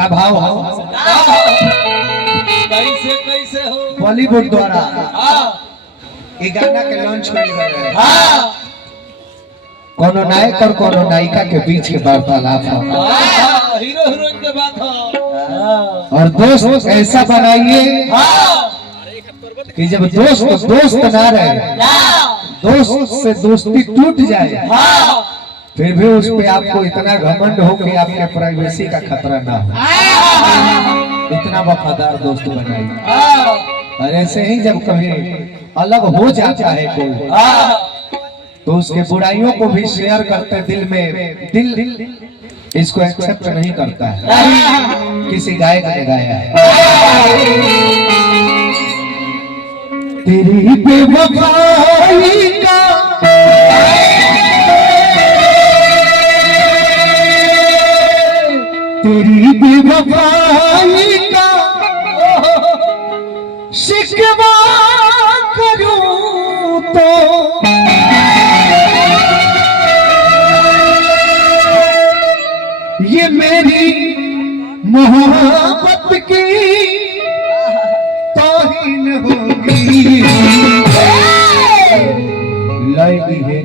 का भाव हो कैसे कैसे हो बॉलीवुड द्वारा ये गाना के लॉन्च कर रहे हैं। कोनो नायक और कोनो नायिका के बीच के वार्तालाप हो हीरो हीरोइन के बात हो और दोस्त ऐसा बनाइए कि जब दोस्त दोस्त ना रहे, दोस्त से दोस्ती टूट जाए, फिर भी उस पे आपको इतना घमंड हो कि आपके प्राइवेसी का खतरा ना हो, इतना वफादार दोस्त बनाइए। और ऐसे ही जब कभी अलग हो जाता है कोई, तो उसके बुराइयों को भी शेयर करते दिल में, दिल इसको एक्सेप्ट नहीं करता है। किसी गायक ने गाया है, तेरी बेवफाई का तेरी बेवफाई का शिकवा करूं तो ये मेरी मोहब्बत की तौहीन होगी। लड़की है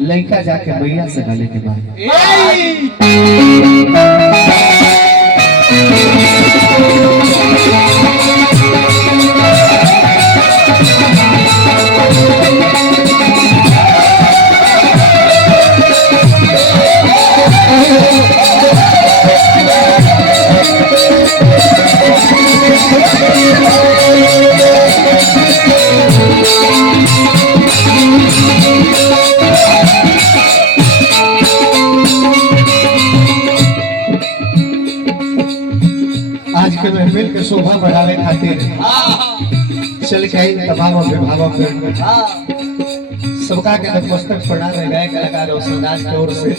लड़का जाके भैया से गले के बाद आज के महफिल के शोभा बढ़ावे खातिर चल के तमाम अभिभावक सबका के नतमस्तक प्रणाम है। गायक कलाकार और समाज की ओर से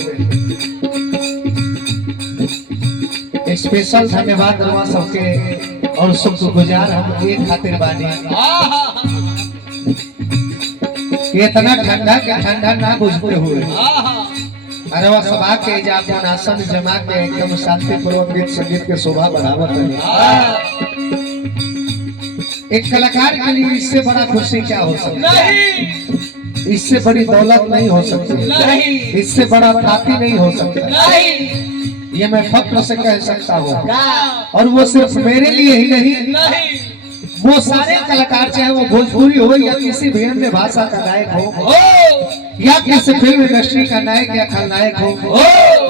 स्पेशल धन्यवाद रवा सबके और शुक्रगुजार हम एक खातिर बानी कि इतना ठंडा के ठंडा ना बुझते हुए अरे वह सभा के जापन आसन जमा के एकदम शांतिपूर्वक गीत संगीत के शोभा बढ़ावत है। एक कलाकार के लिए इससे बड़ा खुशी क्या हो सकता है? इससे बड़ी दौलत नहीं हो सकती, इससे बड़ा प्राप्ति नहीं हो सकता। ये मैं फक्र से कह सकता हूँ। और वो सिर्फ मेरे लिए ही नहीं, वो सारे कलाकार चाहे वो भोजपुरी हो या किसी भी अन्य भाषा का गायक हो या किसी फिल्म इंडस्ट्री का नायक या खलनायक हो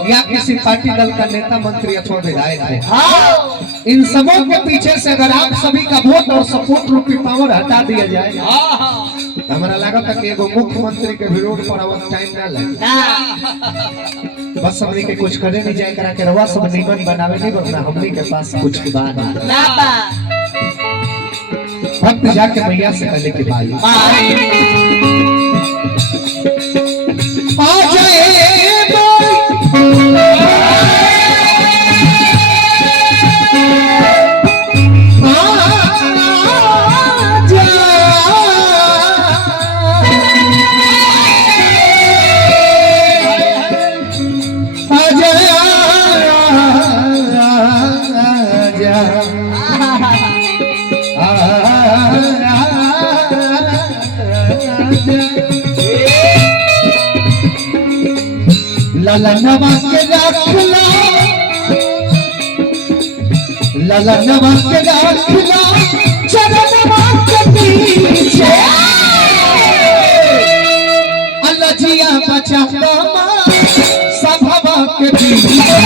या किसी पार्टी दल का नेता मंत्री अथवा विधायक हो, इन सबों के पीछे से अगर आप सभी का वोट और सपोर्ट रूपी पावर हटा दिया जाए तो हमारा लगा था कि एगो मुख्यमंत्री के विरोध पर अब टाइम ना लगे। बस हमनी के कुछ करे नहीं जाए करा के रवा सब निमन बनावे नहीं बनना, हमनी के पास कुछ बात वक्त जाके भैया से कहने के बाद आ जाए ललनवा के रखला, ललनवा के रखला चरणवा के पीछे अल्लाह जिया बचा लो सभवा के पीछे।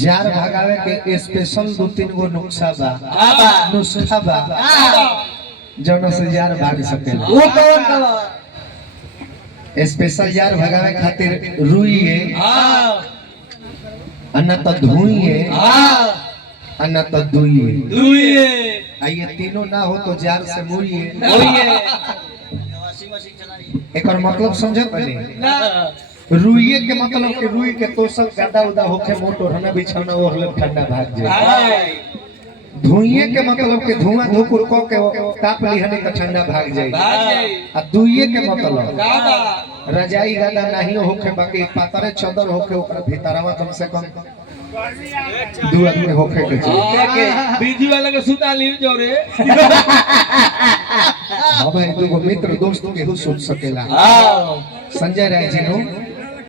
जार भगावे के स्पेशल 2-3 गो नुस्खा बा जौन से जार भाग सकेला। वो कौन कला स्पेशल जार भगावे खातिर रुइए हाँ अन्ना तो धुइए हाँ अन्ना तो दुइए। दुइए ये तीनों ना हो तो जार से मुइए। दुइए एकर मतलब समझत बने? ना रुइए के मतलब कि रुई के तो सब गादा उदा होके मोटो रहना बिछाना ओढ़ले ठंडा भाग जाए। हाँ धुइए के मतलब कि धुआं धुकुर को के ताप लिहने का ठंडा भाग जाए। भाग जाए आ दुइए के मतलब गादा रजाई गादा नहीं होके बाकी पातरे चादर होके ओकरा भीतरवा कम से कम 2 आदमी होके के चाहिए। बीजी वाला के सुता ली जो रे हां भाई 2 मित्र दोस्त के हो सोच सकेला। हाँ संजय राय जी नो